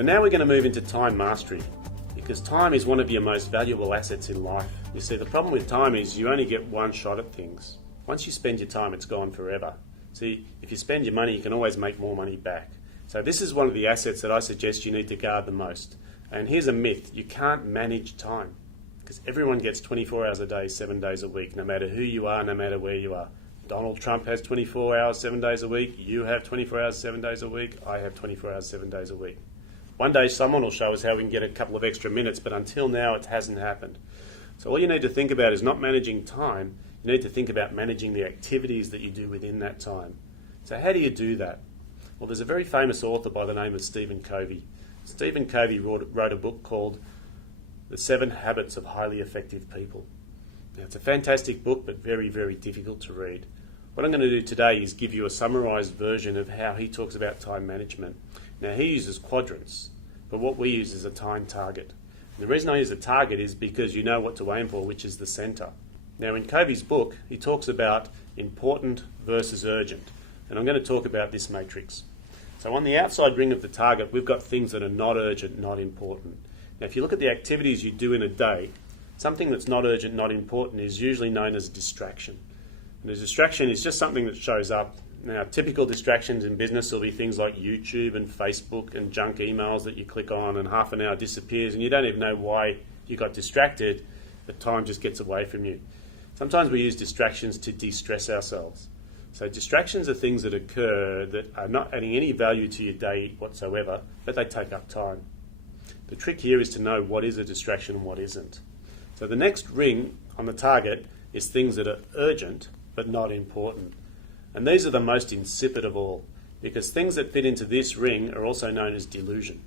So now we're going to move into time mastery, because time is one of your most valuable assets in life. You see, the problem with time is you only get one shot at things. Once you spend your time, it's gone forever. See, if you spend your money, you can always make more money back. So this is one of the assets that I suggest you need to guard the most. And here's a myth: you can't manage time, because everyone gets 24 hours a day, 7 days a week, no matter who you are, no matter where you are. Donald Trump has 24 hours, 7 days a week. You have 24 hours, 7 days a week. I have 24 hours, 7 days a week. One day someone will show us how we can get a couple of extra minutes, but until now it hasn't happened. So all you need to think about is not managing time. You need to think about managing the activities that you do within that time. So how do you do that? Well, there's a very famous author by the name of Stephen Covey. Stephen Covey wrote a book called The 7 Habits of Highly Effective People. Now, it's a fantastic book, but very, very difficult to read. What I'm going to do today is give you a summarised version of how he talks about time management. Now, he uses quadrants, but what we use is a time target. And the reason I use a target is because you know what to aim for, which is the centre. Now, in Covey's book, he talks about important versus urgent, and I'm going to talk about this matrix. So on the outside ring of the target, we've got things that are not urgent, not important. Now, if you look at the activities you do in a day, something that's not urgent, not important is usually known as a distraction. And a distraction is just something that shows up. Now, typical distractions in business will be things like YouTube and Facebook and junk emails that you click on and half an hour disappears and you don't even know why you got distracted, but time just gets away from you. Sometimes we use distractions to de-stress ourselves. So distractions are things that occur that are not adding any value to your day whatsoever, but they take up time. The trick here is to know what is a distraction and what isn't. So the next ring on the target is things that are urgent but not important. And these are the most insipid of all, because things that fit into this ring are also known as delusion.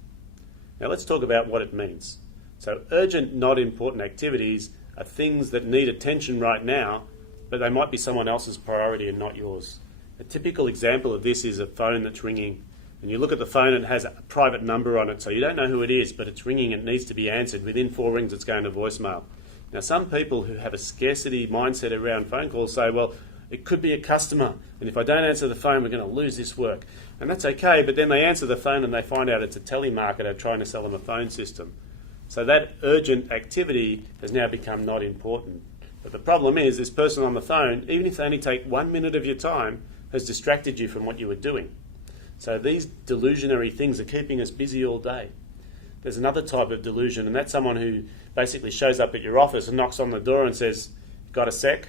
Now let's talk about what it means. So urgent, not important activities are things that need attention right now, but they might be someone else's priority and not yours. A typical example of this is a phone that's ringing, and you look at the phone and it has a private number on it, so you don't know who it is, but it's ringing and it needs to be answered. Within 4 rings it's going to voicemail. Now, some people who have a scarcity mindset around phone calls say, well, it could be a customer, and if I don't answer the phone, we're going to lose this work. And that's okay, but then they answer the phone and they find out it's a telemarketer trying to sell them a phone system. So that urgent activity has now become not important. But the problem is this person on the phone, even if they only take 1 minute of your time, has distracted you from what you were doing. So these delusionary things are keeping us busy all day. There's another type of delusion, and that's someone who basically shows up at your office and knocks on the door and says, got a sec?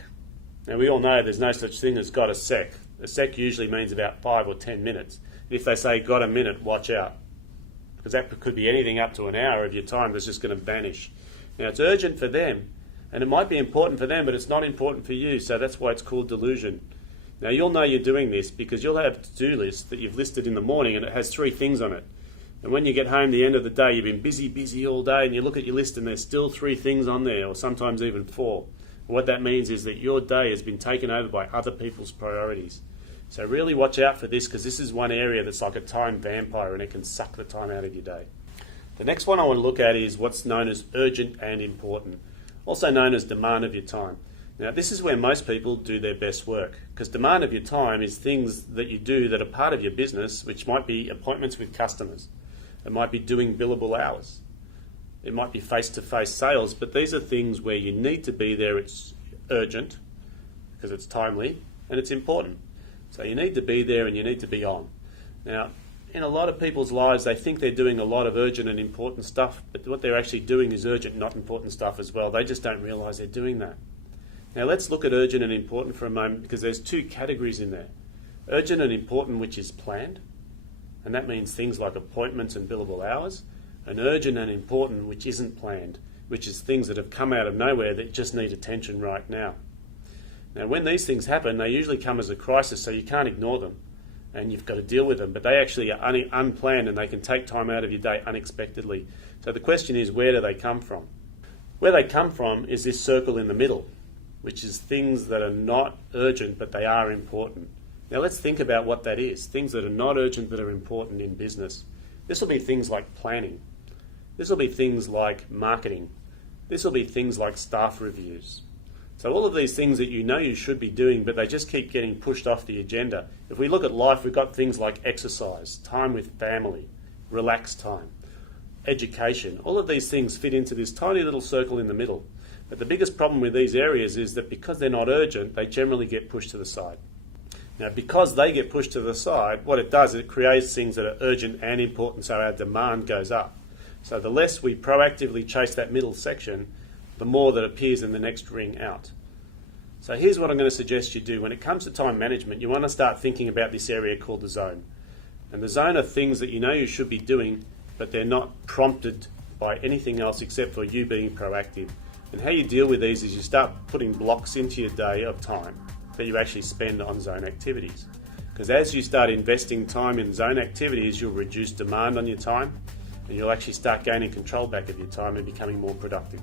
Now, we all know there's no such thing as got a sec. A sec usually means about 5 or 10 minutes. If they say got a minute, watch out, because that could be anything up to an hour of your time that's just going to vanish. Now, it's urgent for them, and it might be important for them, but it's not important for you, so that's why it's called delusion. Now, you'll know you're doing this because you'll have a to-do list that you've listed in the morning, and it has 3 things on it. And when you get home the end of the day, you've been busy all day, and you look at your list and there's still 3 things on there, or sometimes even 4. What that means is that your day has been taken over by other people's priorities. So really watch out for this, because this is one area that's like a time vampire and it can suck the time out of your day. The next one I want to look at is what's known as urgent and important, also known as demand of your time. Now, this is where most people do their best work, because demand of your time is things that you do that are part of your business, which might be appointments with customers. It might be doing billable hours. It might be face-to-face sales, but these are things where you need to be there. It's urgent because it's timely and it's important. So you need to be there and you need to be on. Now, in a lot of people's lives, they think they're doing a lot of urgent and important stuff, but what they're actually doing is urgent, not important stuff as well. They just don't realise they're doing that. Now, let's look at urgent and important for a moment, because there's 2 categories in there. Urgent and important, which is planned, and that means things like appointments and billable hours. And urgent and important, which isn't planned, which is things that have come out of nowhere that just need attention right now. Now, when these things happen, they usually come as a crisis, so you can't ignore them, and you've got to deal with them. But they actually are unplanned, and they can take time out of your day unexpectedly. So the question is, where do they come from? Where they come from is this circle in the middle, which is things that are not urgent, but they are important. Now, let's think about what that is. Things that are not urgent, that are important in business. This will be things like planning. This will be things like marketing. This will be things like staff reviews. So all of these things that you know you should be doing, but they just keep getting pushed off the agenda. If we look at life, we've got things like exercise, time with family, relaxed time. education. All of these things fit into this tiny little circle in the middle. But the biggest problem with these areas is that because they're not urgent, they generally get pushed to the side. Now, because they get pushed to the side, what it does is it creates things that are urgent and important, so our demand goes up. So the less we proactively chase that middle section, the more that appears in the next ring out. So here's what I'm going to suggest you do. When it comes to time management, you want to start thinking about this area called the zone. And the zone are things that you know you should be doing, but they're not prompted by anything else except for you being proactive. And how you deal with these is you start putting blocks into your day of time that you actually spend on zone activities. Because as you start investing time in zone activities, you'll reduce demand on your time, and you'll actually start gaining control back of your time and becoming more productive.